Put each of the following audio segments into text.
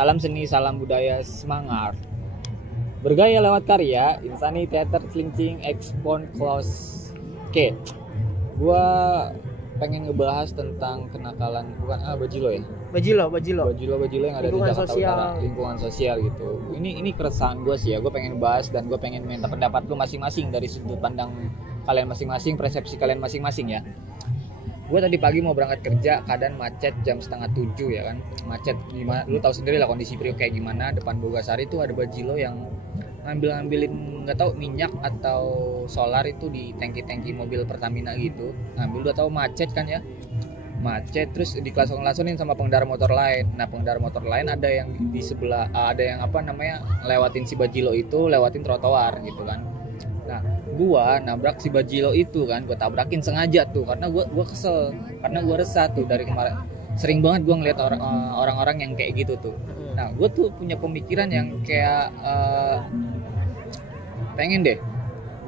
Salam seni, salam budaya, semangat. Bergaya lewat karya, Insani Theater Cilincing Expon Close. Oke, gua pengen ngebahas tentang kenakalan, bukan Bajilo ya? Bajilo Yang ada lingkungan di Jakarta sosial. Utara, lingkungan sosial gitu. Ini keresahan gue sih ya, gue pengen bahas dan gue pengen minta pendapat lu masing-masing dari sudut pandang kalian masing-masing, persepsi kalian masing-masing ya. Gue tadi pagi mau berangkat kerja, keadaan macet jam 6:30 ya kan. Macet gimana? Lu tahu sendiri lah kondisi Priok kayak gimana. Depan Bogasari itu ada Bajilo yang ngambilin nggak tahu minyak atau solar itu di tangki-tangki mobil Pertamina gitu. Ngambil, udah tahu macet kan ya. Macet terus diklason-klasonin sama pengendara motor lain. Nah, pengendara motor lain ada yang di sebelah, ada yang lewatin si Bajilo itu, lewatin trotoar gitu kan. Nah, gua nabrak si Bajilo itu kan, gua tabrakin sengaja tuh karena gua kesel, karena gua resah tuh dari kemarin. Sering banget gua ngeliat orang-orang yang kayak gitu tuh. Nah, gua tuh punya pemikiran yang kayak pengen deh.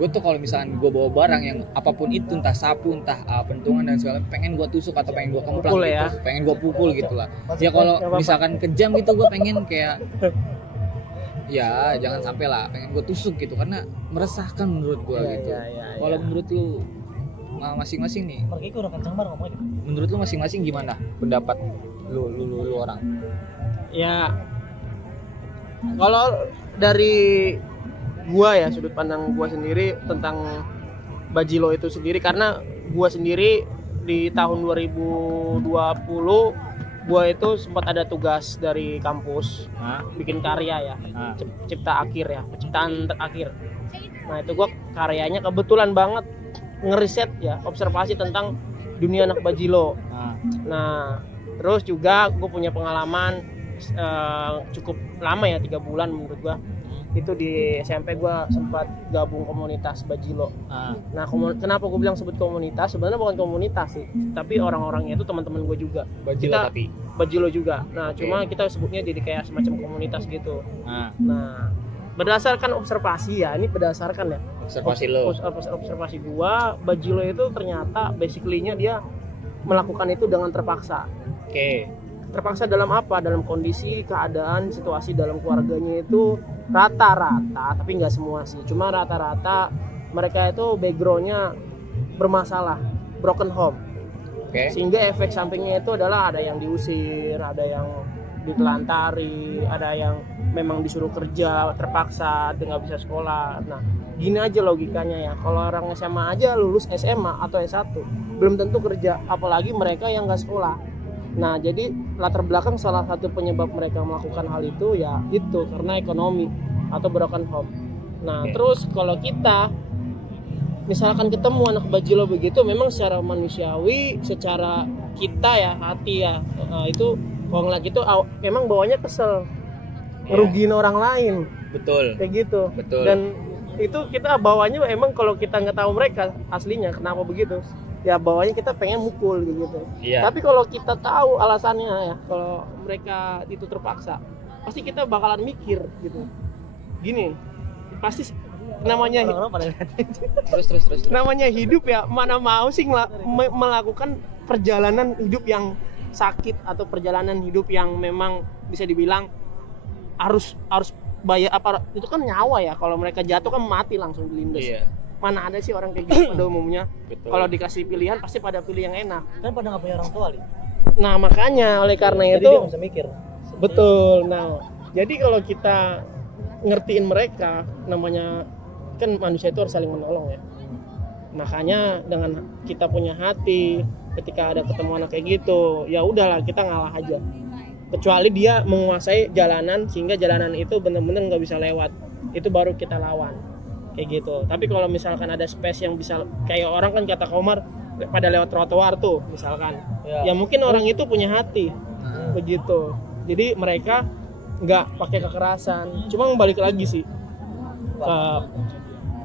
Gue tuh kalau misalkan gue bawa barang yang apapun itu, entah sapu, entah pentungan dan segala, pengen gue tusuk atau pengen gue kemplang gitu, ya. pengen gue pukul gitu lah. Ya kalau misalkan kejam gitu, gue pengen kayak ya jangan sampai lah, pengen gue tusuk gitu karena meresahkan menurut gue gitu. Kalau menurut lu masing-masing nih, menurut lu masing-masing gimana pendapat lu orang? Ya, kalau dari gua ya, sudut pandang gua sendiri tentang Bajilo itu sendiri, karena gua sendiri di tahun 2020 gua itu sempat ada tugas dari kampus bikin karya ya, cipta akhir ya, penciptaan terakhir. Nah, itu gua karyanya kebetulan banget ngeriset ya, observasi tentang dunia anak Bajilo. Nah, terus juga gua punya pengalaman cukup lama ya, 3 bulan menurut gua. Itu di SMP gue sempat gabung komunitas Bajilo. Nah, kenapa gue bilang sebut komunitas? Sebenarnya bukan komunitas sih, tapi orang-orangnya itu teman-teman gue juga. Bajilo juga. Nah, cuma kita sebutnya jadi kayak semacam komunitas gitu. Nah, berdasarkan observasi ya, ini berdasarkan ya observasi gue, Bajilo itu ternyata basically-nya dia melakukan itu dengan terpaksa. Terpaksa dalam apa? Dalam kondisi, keadaan, situasi dalam keluarganya itu rata-rata, tapi nggak semua sih, cuma rata-rata mereka itu backgroundnya bermasalah, broken home. Sehingga efek sampingnya itu adalah ada yang diusir, ada yang ditelantari, ada yang memang disuruh kerja terpaksa, nggak bisa sekolah. Nah, gini aja logikanya ya, kalau orang SMA aja lulus SMA atau S1 belum tentu kerja, apalagi mereka yang nggak sekolah. Nah, jadi latar belakang salah satu penyebab mereka melakukan hal itu ya itu karena ekonomi atau broken home. Nah, terus kalau kita misalkan ketemu anak Bajilo begitu, memang secara manusiawi, secara kita ya, hati ya, itu kalau ngeliat gitu memang bawanya kesel, ngerugiin orang lain. Betul. Kayak gitu. Betul. Dan itu kita bawanya emang kalau kita nggak tahu mereka aslinya kenapa begitu, ya bawahnya kita pengen mukul gitu. Tapi kalau kita tahu alasannya ya, kalau mereka itu terpaksa, pasti kita bakalan mikir gitu. Gini, pasti namanya terus. Namanya hidup ya, mana mau sih melakukan perjalanan hidup yang sakit atau perjalanan hidup yang memang bisa dibilang harus bayar apa, itu kan nyawa ya. Kalau mereka jatuh kan mati langsung dilindas. Mana ada sih orang kayak gitu pada umumnya. Kalau dikasih pilihan pasti pada pilih yang enak. Kan pada nggak punya orang tua, Nah, makanya oleh karena jadi itu dia nggak bisa mikir. Betul. Nah, jadi kalau kita ngertiin mereka, namanya kan manusia itu harus saling menolong ya. Makanya dengan kita punya hati, ketika ada ketemu anak kayak gitu, ya udahlah kita ngalah aja. Kecuali dia menguasai jalanan sehingga jalanan itu benar-benar nggak bisa lewat, itu baru kita lawan. Kayak gitu. Tapi kalau misalkan ada space yang bisa, kayak orang kan kata Komar pada lewat trotoar tuh misalkan, ya mungkin orang itu punya hati begitu. Jadi mereka nggak pakai kekerasan. Cuma balik lagi sih ke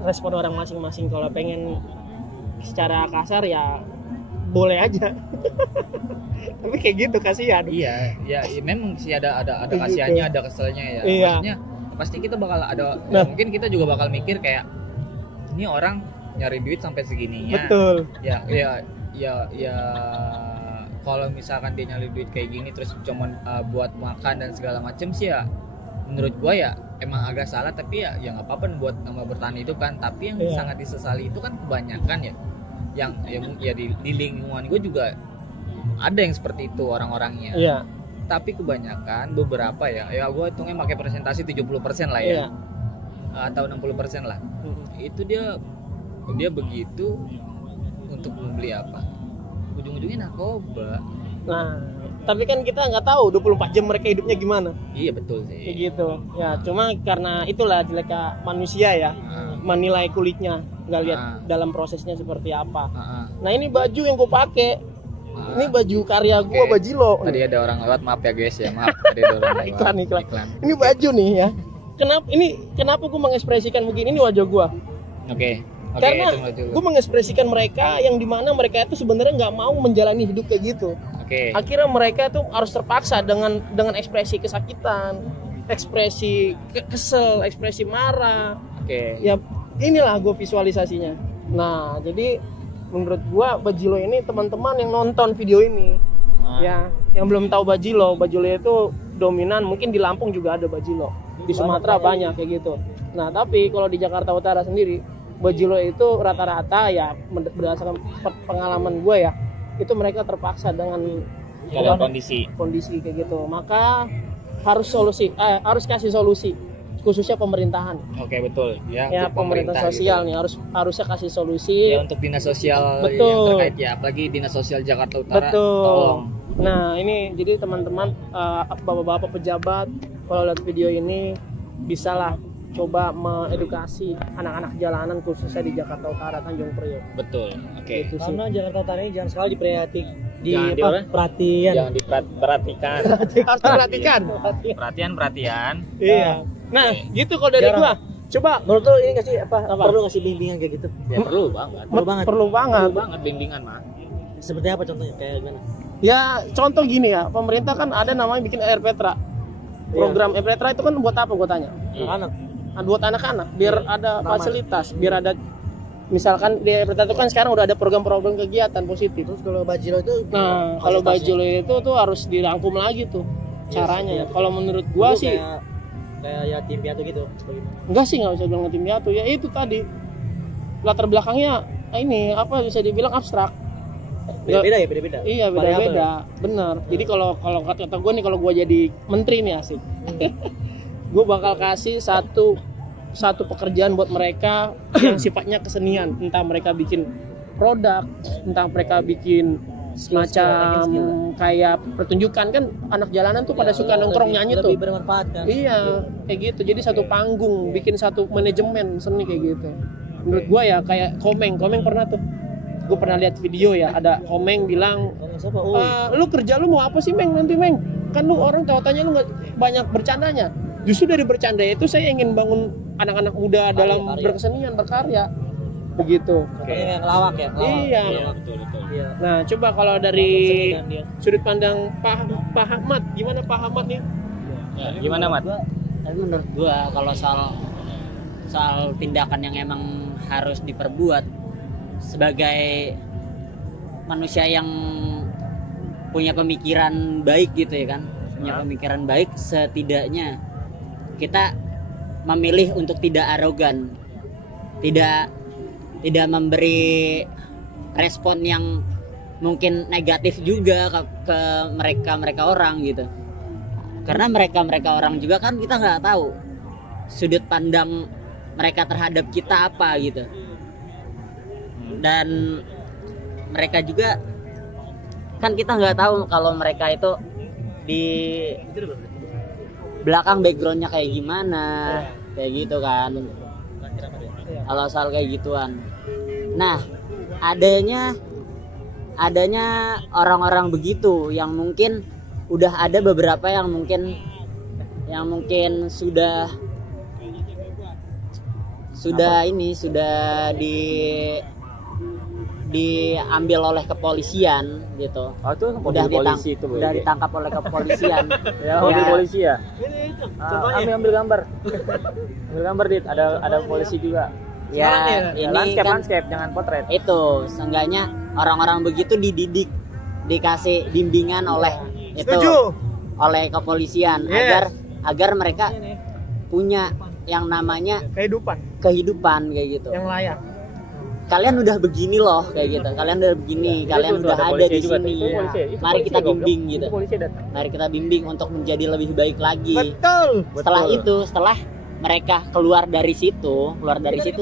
respon orang masing-masing. Kalau pengen secara kasar ya boleh aja. Tapi kayak gitu kasihan. Iya, memang sih ada kasihannya, ada keselnya ya. Maksudnya pasti kita bakal ada, mungkin kita juga bakal mikir kayak ini orang nyari duit sampai segininya. Betul. Ya kalau misalkan dia nyari duit kayak gini terus cuman buat makan dan segala macem sih ya menurut gua ya emang agak salah, tapi ya nggak apa-apa buat nama bertahan hidup kan. Tapi yang sangat disesali itu kan kebanyakan ya yang ya di lingkungan gue juga ada yang seperti itu orang-orangnya. Iya. Tapi kebanyakan beberapa ya gue hitungnya pakai presentasi 70% lah ya. Atau 60% lah. Itu dia begitu untuk membeli apa? Ujung-ujungnya narkoba. Nah, tapi kan kita nggak tahu 24 jam mereka hidupnya gimana. Iya betul sih. Kayak gitu. Ya, cuma karena itulah jeleknya manusia ya. Menilai kulitnya, nggak lihat dalam prosesnya seperti apa. Nah, ini baju yang gue pakai. Ini baju karya gue, Bajilo. Tadi ada orang lewat, maaf ya guys ya, maaf. Tadi ada orang lewat. Iklan. Ini baju nih ya. Kenapa gue mengekspresikan begini? Ini wajah gue. Oke. Karena gue mengekspresikan mereka yang dimana mereka itu sebenarnya nggak mau menjalani hidup kayak gitu. Akhirnya mereka itu harus terpaksa dengan ekspresi kesakitan, ekspresi kesel, ekspresi marah. Ya inilah gue visualisasinya. Nah jadi menurut gue Bajilo ini, teman-teman yang nonton video ini ya yang belum tahu Bajilo itu dominan, mungkin di Lampung juga ada Bajilo, di Sumatera banyak kayak gitu. Nah tapi kalau di Jakarta Utara sendiri Bajilo itu rata-rata ya berdasarkan pengalaman gue ya, itu mereka terpaksa dengan kondisi kayak gitu. Maka harus kasih solusi, khususnya pemerintahan. Oke, betul ya. Ya pemerintah sosial gitu. Nih harusnya kasih solusi. Ya untuk dinas sosial yang terkait ya, apalagi dinas sosial Jakarta Utara. Tolong. Nah ini jadi teman-teman, bapak-bapak pejabat kalau lihat video ini bisalah coba mengedukasi anak-anak jalanan khususnya di Jakarta Utara, Tanjung Priok. Betul. Oke. Gitu karena Jakarta Utara ini jangan sekali diperhatikan. Jangan diperhatikan. Perhatian. Iya. Nah, gitu kalau dari gua. Coba menurut lu ini kasih perlu ngasih bimbingan kayak gitu? Ya perlu banget. Perlu banget bimbingan mah. Seperti apa contohnya? Kayak gimana? Ya, contoh gini ya. Pemerintah kan ada namanya bikin Air Petra. Program Air Petra itu kan buat apa gua tanya? Anak-anak. Buat anak-anak biar ada fasilitas, biar ada misalkan di Air Petra itu kan sekarang udah ada program-program kegiatan positif. Terus kalau Bajilo itu kalau Bajilo itu tuh harus dirangkum lagi tuh caranya. Kalau menurut gua sih kayak yatim piatu gitu. Enggak sih, nggak bisa bilang yatim piatu. Ya itu tadi latar belakangnya ini apa bisa dibilang abstrak. Beda-beda. Iya, beda-beda. Benar. Jadi kalau kata gue nih, kalau gue jadi menteri nih asik. Gue bakal kasih satu pekerjaan buat mereka yang sifatnya kesenian. Entah mereka bikin produk, entah mereka bikin semacam kayak pertunjukan. Kan anak jalanan tuh pada suka nongkrong nyanyi tuh. Lebih bermanfaat kan? Iya, kayak gitu. Jadi satu panggung, bikin satu manajemen seni kayak gitu. Menurut gue ya kayak Komeng pernah tuh. Gue pernah lihat video ya, ada Komeng bilang, lu kerja lu mau apa sih Meng nanti Meng? Kan lu orang tanya lu nggak banyak bercandanya. Justru dari bercanda itu saya ingin bangun anak-anak muda dalam berkesenian, berkarya, begitu. Yang lawak ya. Iya. Betul. Nah coba kalau dari sudut pandang Pak Ahmad, gimana Pak Ahmad nih? Ya, gimana Mat? Tapi menurut gua kalau soal tindakan yang emang harus diperbuat sebagai manusia yang punya pemikiran baik gitu ya kan, punya pemikiran baik, setidaknya kita memilih untuk tidak arogan, tidak memberi respon yang mungkin negatif juga ke mereka orang gitu, karena mereka orang juga kan kita nggak tahu sudut pandang mereka terhadap kita apa gitu. Dan mereka juga kan kita nggak tahu kalau mereka itu di belakang backgroundnya kayak gimana, kayak gitu kan. Kalau soal kayak gituan, nah adanya orang-orang begitu yang mungkin udah ada beberapa yang mungkin sudah diambil oleh kepolisian gitu. Oh itu udah ditangkap oleh kepolisian. Ya, mobil polisi ya. Ambil gambar. Ambil gambar dit, ada polisi juga. Ya, ini landscape jangan potret. Itu, seenggaknya orang-orang begitu dididik dikasih bimbingan oleh itu Setuju. oleh kepolisian Yes. agar mereka punya yang namanya kehidupan kayak gitu. Yang layak. Kalian udah begini loh kayak gitu. Kalian udah begini, kalian udah ada di sini. Mari kita bimbing gitu. Mari kita bimbing untuk menjadi lebih baik lagi. Betul. Setelah mereka keluar dari situ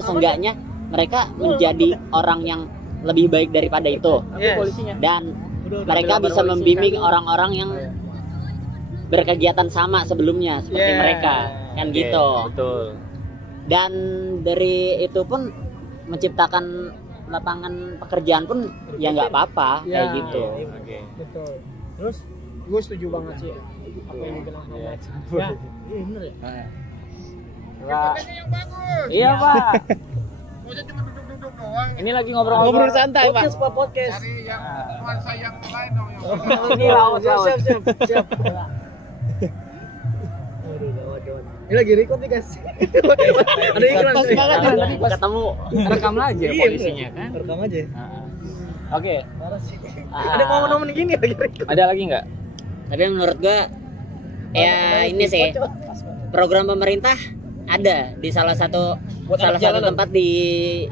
seenggaknya mereka menjadi orang yang lebih baik daripada itu. Yes. Dan mereka bisa membimbing orang-orang yang berkegiatan sama sebelumnya seperti mereka kan gitu. Betul. Dan dari itu pun menciptakan lapangan pekerjaan pun ya nggak apa-apa kayak gitu. Oke. Betul. Terus gue setuju banget sih apa yang dibilang sama ya, iya bener ya. Iya Pak. Maksudnya cuma duduk-duduk doang. Ini lagi ngobrol-ngobrol. Ngobrol santai Pak. Podcast. Cari yang nuansa yang lain dong. Ini laut. Siap. Ini lagi record nih guys. Ada iklan Pas sih. banget tadi pas ketemu. Rekam aja polisinya kan. Rekam aja. Oke. Ada momen-momen gini lagi record. Ada lagi nggak? Tapi menurut gua ya ini sih program pemerintah ada di salah satu tempat di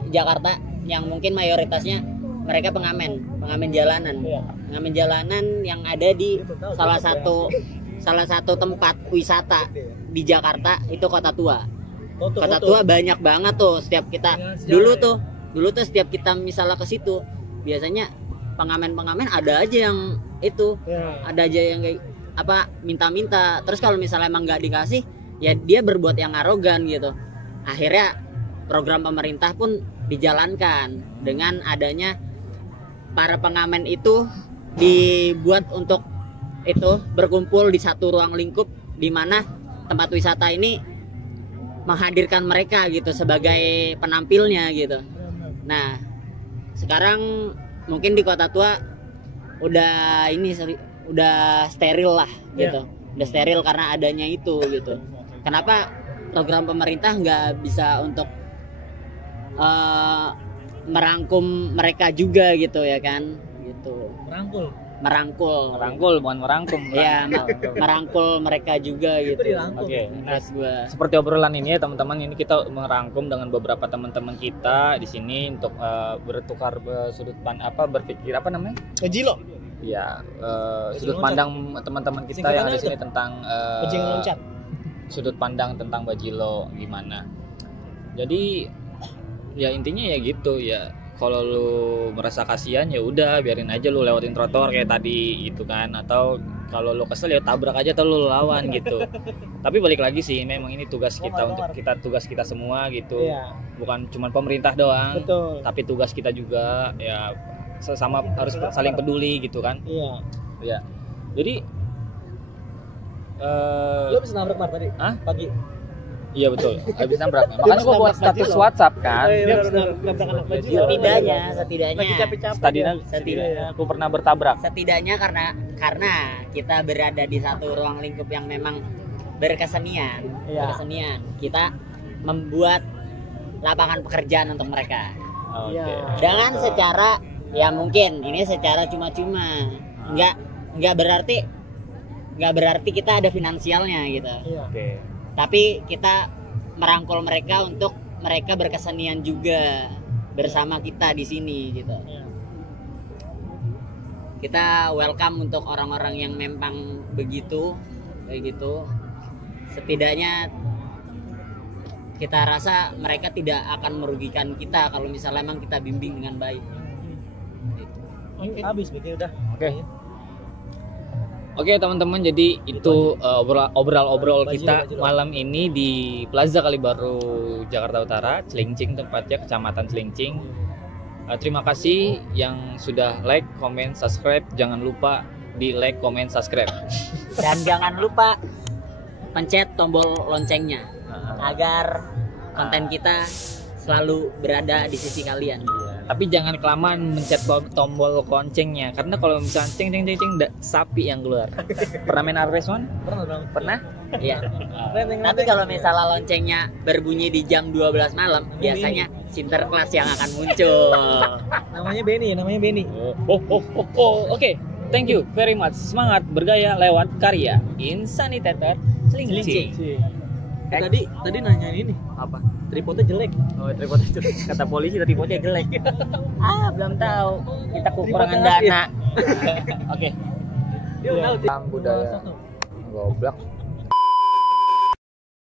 Jakarta yang mungkin mayoritasnya mereka pengamen jalanan. Pengamen jalanan yang ada di salah satu tempat wisata di Jakarta itu Kota Tua. Kota Tua banyak banget tuh setiap kita dulu tuh setiap kita misalnya ke situ biasanya pengamen ada aja yang itu ada aja yang kayak apa minta-minta, terus kalau misalnya emang nggak dikasih ya dia berbuat yang arogan gitu. Akhirnya program pemerintah pun dijalankan dengan adanya para pengamen itu dibuat untuk itu berkumpul di satu ruang lingkup di mana tempat wisata ini menghadirkan mereka gitu sebagai penampilnya gitu. Nah, sekarang mungkin di Kota Tua udah steril lah gitu. Udah steril karena adanya itu gitu. Kenapa program pemerintah nggak bisa untuk merangkum mereka juga gitu ya kan gitu. Merangkul bukan merangkum. ya merangkul mereka juga gitu. Oke. Nah, Terus gua seperti obrolan ini ya teman-teman, ini kita merangkum dengan beberapa teman-teman kita di sini untuk bertukar sudut berpikir apa namanya? Bajilo. Ya, sudut pandang teman-teman kita yang ada di sini tentang sudut pandang tentang Bajilo gimana. Jadi ya intinya ya gitu ya. Kalau lu merasa kasihan ya udah biarin aja lu lewatin trotoar kayak tadi gitu kan, atau kalau lu kesel ya tabrak aja atau lu lawan gitu. Tapi balik lagi sih memang ini tugas kita tugas kita semua gitu. Bukan cuma pemerintah doang. Betul. Tapi tugas kita juga ya sesama harus saling peduli gitu kan. Ya. Jadi Lu bisa nabrak Mar tadi? Hah? Pagi. Iya betul, habis nabrak. Makanya gua buat status WhatsApp kan. Dia bisa nabrak anak Bajilo. setidaknya Aku pernah bertabrak. setidaknya karena kita berada di satu ruang lingkup yang memang berkesenian, kita membuat lapangan pekerjaan untuk mereka. Oke. Dengan secara ya mungkin ini secara cuma-cuma, nggak berarti kita ada finansialnya gitu. Oke. Tapi kita merangkul mereka untuk mereka berkesenian juga bersama kita di sini gitu. Kita welcome untuk orang-orang yang memang begitu kayak gitu. Setidaknya kita rasa mereka tidak akan merugikan kita kalau misalnya memang kita bimbing dengan baik. Habis begitu udah. Oke teman-teman, jadi itu obrol kita malam ini di Plaza Kalibaru Jakarta Utara, Cilincing tempatnya, Kecamatan Cilincing. Terima kasih yang sudah like, comment, subscribe. Jangan lupa di like, comment, subscribe. Dan jangan lupa pencet tombol loncengnya agar konten kita selalu berada di sisi kalian. Tapi jangan kelamaan mencet tombol loncengnya, karena kalau misalnya ceng sapi yang keluar. Pernah main Arresman? Pernah? Iya. Tapi kalau misalnya loncengnya berbunyi di jam 12 malam, biasanya Sinterklas yang akan muncul. Namanya Benny. Oke. Thank you very much. Semangat bergaya lewat karya. Insanitator Selincing. Tadi nanyain ini Apa? tripodnya jelek. Oh, tripodnya jelek. Kata polisi tripodnya jelek. Belum tahu. Kita kekurangan Tripod dana. Oke. Dia tahu. Tentang budaya goblok.